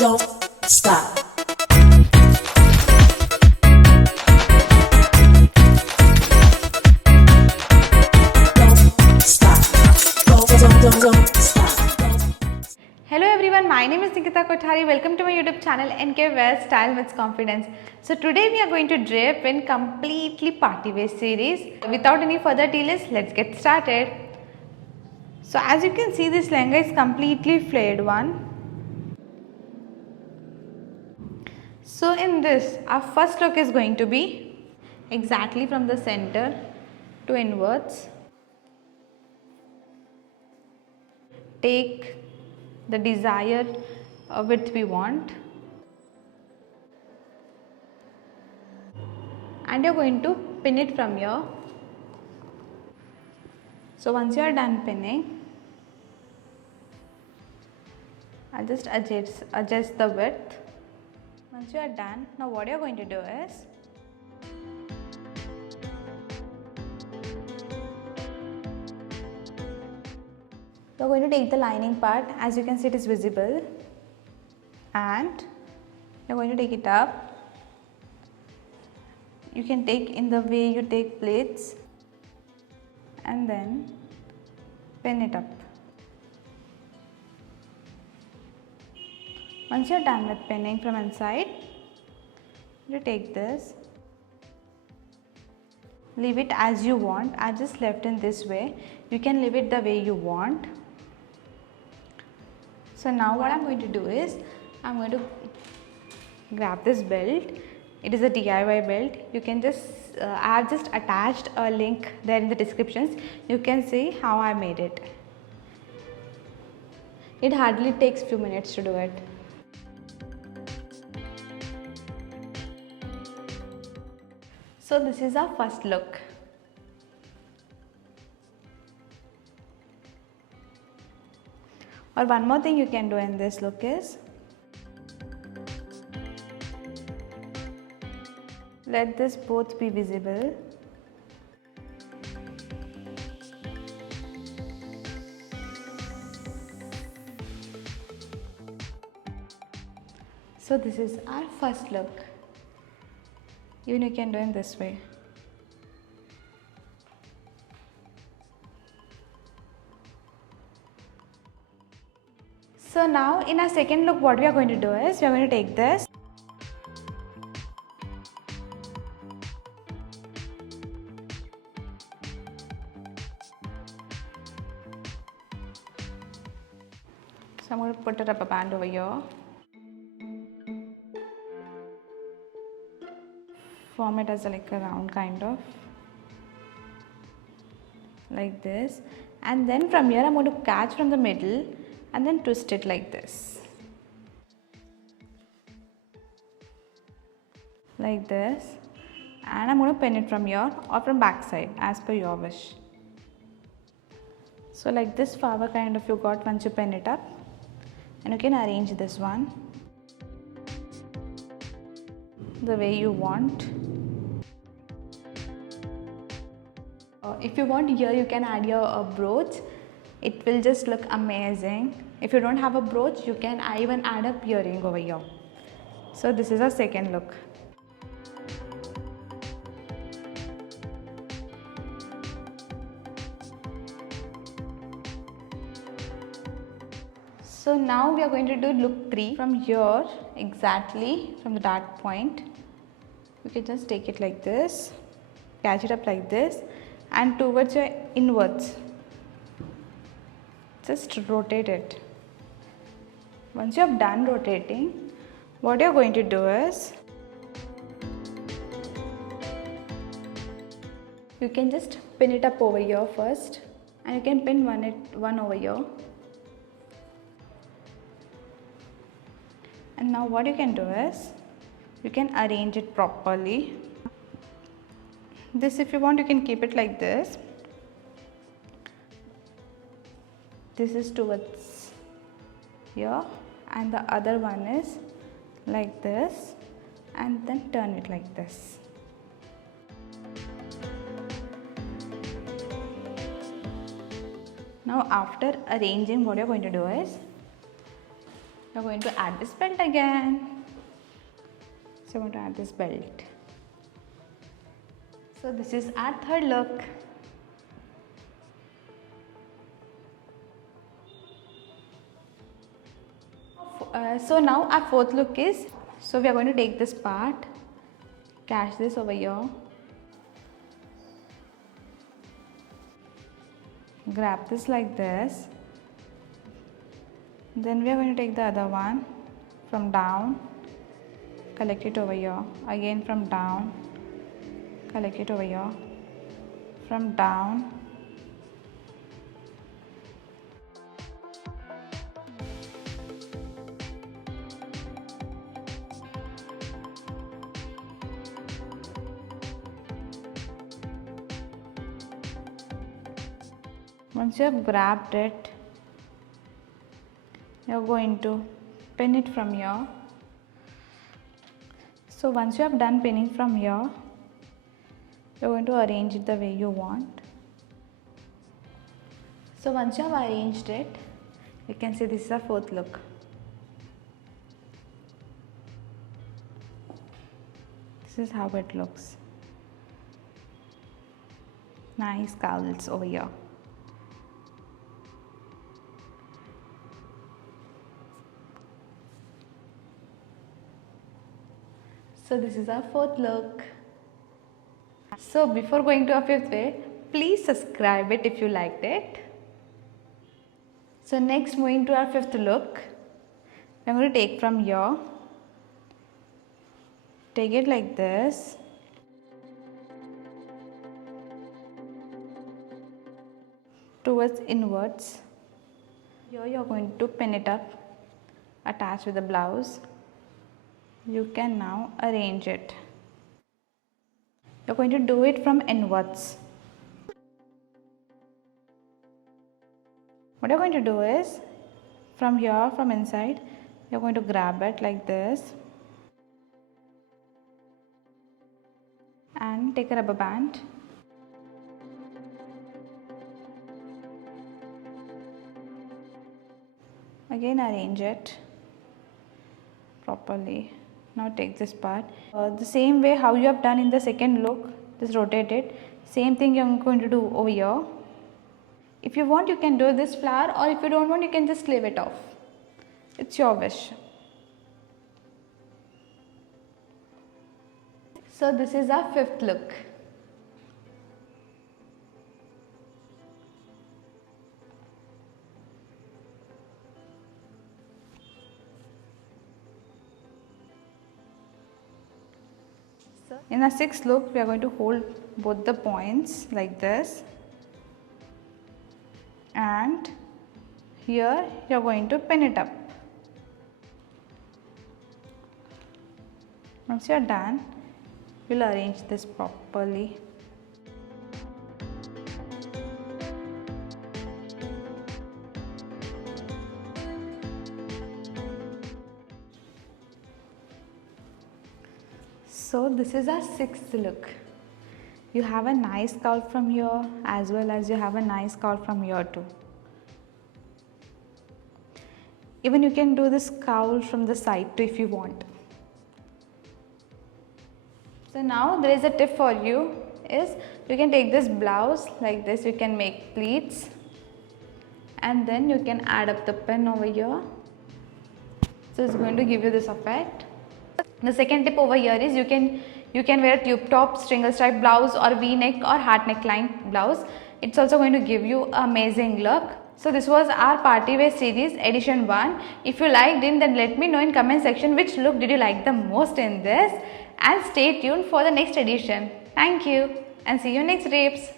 don't stop. Don't stop. Don't stop. Hello everyone, my name is Nikita Kothari. Welcome to my YouTube channel NK Wear Style with Confidence. So today we are going to drape in completely party wear series. Without any further delays, let's get started. So as you can see, this lehenga is completely flared one. So in this, our first look is going to be exactly from the center to inwards. Take the desired width we want and you're going to pin it from here. So once you are done pinning, I'll just adjust the width. Once you are done, now what you're going to do is you're going to take the lining part, as you can see it is visible, and you're going to take it up. You can take in the way you take plaits and then pin it up. Once you're done with pinning from inside, you take this, leave it as you want. I just left in this way. You can leave it the way you want. So now what I'm going to do is, I'm going to grab this belt. It is a DIY belt. You can just, I have just attached a link there in the descriptions. You can see how I made it. It hardly takes few minutes to do it. So this is our first look. Or one more thing you can do in this look is, let this both be visible. So this is our first look. Even you can do it this way. So now in our second look, what we are going to do is, we are going to take this. So I'm going to put a rubber band over here. Form it as like a round kind of, like this, and then from here I'm going to catch from the middle and then twist it like this, like this, and I'm going to pin it from here or from back side as per your wish. So like this flower kind of you got once you pin it up, and you can arrange this one the way you want. If you want here, you can add your brooch. It will just look amazing. If you don't have a brooch, you can even add a earring over here. So this is our second look. So now we are going to do look 3. From here, exactly from the dart point, you can just take it like this, catch it up like this, and towards your inwards, just rotate it. Once you have done rotating, what you are going to do is, you can just pin it up over here first, and you can pin one over here. And now what you can do is, you can arrange it properly. This, if you want, you can keep it like this. This is towards here, and the other one is like this, and then turn it like this. Now after arranging, what you're going to do is, We're going to add this belt again. So I'm going to add this belt. So this is our third look. So now our fourth look is, so we are going to take this part, catch this over here, grab this like this, then we are going to take the other one from down, collect it over here, again from down, collect it over here, from down, once you have grabbed it, you're going to pin it from here. So once you have done pinning from here, you're going to arrange it the way you want. So once you have arranged it, you can see this is our fourth look. This is how it looks. Nice cowls over here. So this is our fourth look. So before going to our fifth way, please subscribe it if you liked it. So next, moving to our fifth look, I'm going to take from here, take it like this, towards inwards. Here you're going to pin it up, attach with the blouse. You can now arrange it. You're going to do it from inwards. What you're going to do is, from here, from inside, you're going to grab it like this and take a rubber band. Again arrange it properly. Now take this part. The same way how you have done in the second look, just rotate it. Same thing I'm going to do over here. If you want, you can do this flower, or if you don't want, you can just leave it off. It's your wish. So this is our fifth look. In our sixth look, we are going to hold both the points like this, and here you are going to pin it up. Once you are done, you will arrange this properly. So this is our sixth look. You have a nice cowl from here, as well as you have a nice cowl from here too. Even you can do this cowl from the side too if you want. So now there is a tip for you, is you can take this blouse like this, you can make pleats, and then you can add up the pin over here. So it's going to give you this effect. The second tip over here is you can wear a tube top, stringle stripe blouse, or V-neck or heart neckline blouse. It's also going to give you an amazing look. So this was our party wear series edition 1. If you liked it, then let me know in comment section which look did you like the most in this, and stay tuned for the next edition. Thank you and see you next drapes.